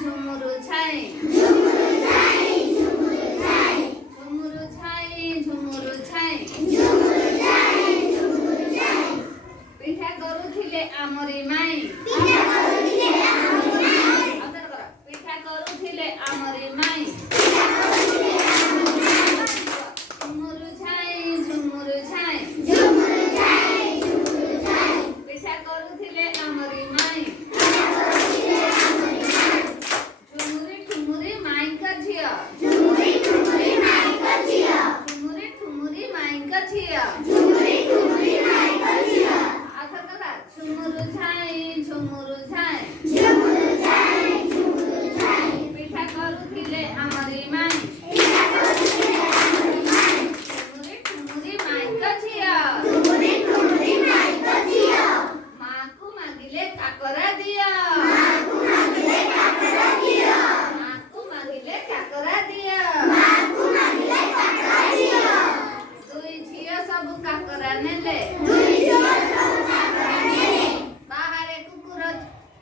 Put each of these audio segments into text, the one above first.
ঝুমুরু ছাই ঝুমুরু ছাই ঝুমুরু ছাই পিঠা କରୁଥିଲେ ଆମରି ମାଇଁ ପିଠା କରୁଥିଲେ ଆମରି ମାଇଁ ଝୁମୁରୁ ଛାଇ ଝୁମୁରୁ ଛାଇ ପିଠା କରୁଥିଲେ ଆମରି ମାଇଁ ଝୁମୁରି ଠୁମୁରି ମାଇଁଙ୍କ ଝିଅ ଝୁମୁରି ଠୁମୁରି ମାଇଁଙ୍କ ଝିଅ ঝুমুরু ছাই ঝুমুরু ছাই পিঠা କରୁଥିଲେ ଆମରି ମାଇଁ ঝুমୁରି ଠୁମୁରି ମାଇଁଙ୍କ ଝିଅ ମାକୁ ମାଗିଲେ କାକରା ଦିଅ ମାକୁ ମାଗିଲେ କାକରା ଦିଅ ଦୁଇ ଝିଅ ସବୁ କାକରା ନେଲେ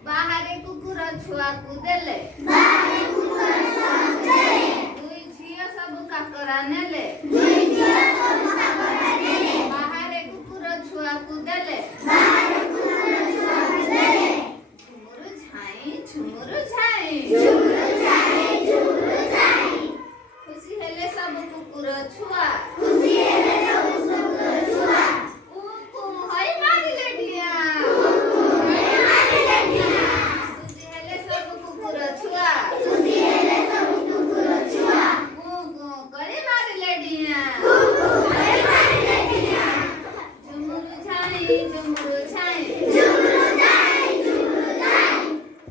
ବାହାରେ କୁକୁର ଛୁଆକୁ ଦେଲେ ଦୁଇ ଝିଅ ସବୁ କାକରା ନେଲେ ବାହାରେ କୁକୁର ଛୁଆକୁ ଦେଲେ ଝୁମୁରୁ ଛାଇ ଝୁମୁରୁ ଛାଇ ଖୁସି ହେଲେ ସବୁ କୁକୁର ଛୁଆ ହୋଇ ମାରିଲେ ଡିଆ ঝুমুরু ছাই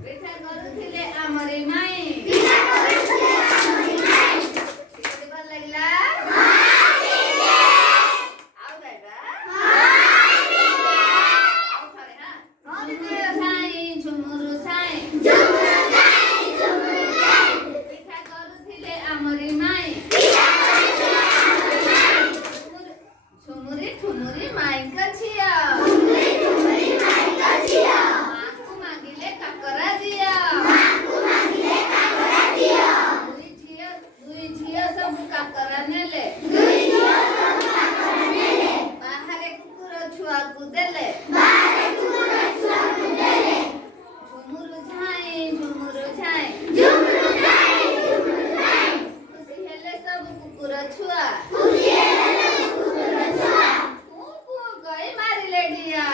পিঠା କରୁଥିଲେ ଆମରି ମାଇଁ ଭଲ ଲାଗିଲା ଆଉ ଗାଇବା ଆଉ ଥରେ ଛାଇ ଝୁମୁରୁ ଛାଇ ପିଠା କରୁଥିଲେ ଆମରି ମାଇଁ ଝୁମୁରି ଠୁମୁରି ମାଇଁଙ୍କ ଝିଅ ମାକୁ ମାଗିଲେ କାକରା ଦିଅ ଦୁଇ ଝିଅ ସବୁ କାକରା ନେଲେ ବାହାରେ କୁକୁର ଛୁଆକୁ ଦେଲେ ଝୁମୁରୁ ଛାଇ ଝୁମୁରୁ ଛାଇ ଖୁସି ହେଲେ ସବୁ କୁକୁର ଛୁଆ କୁଁ କୁଁ କହି ମାରିଲେ ଡିଆ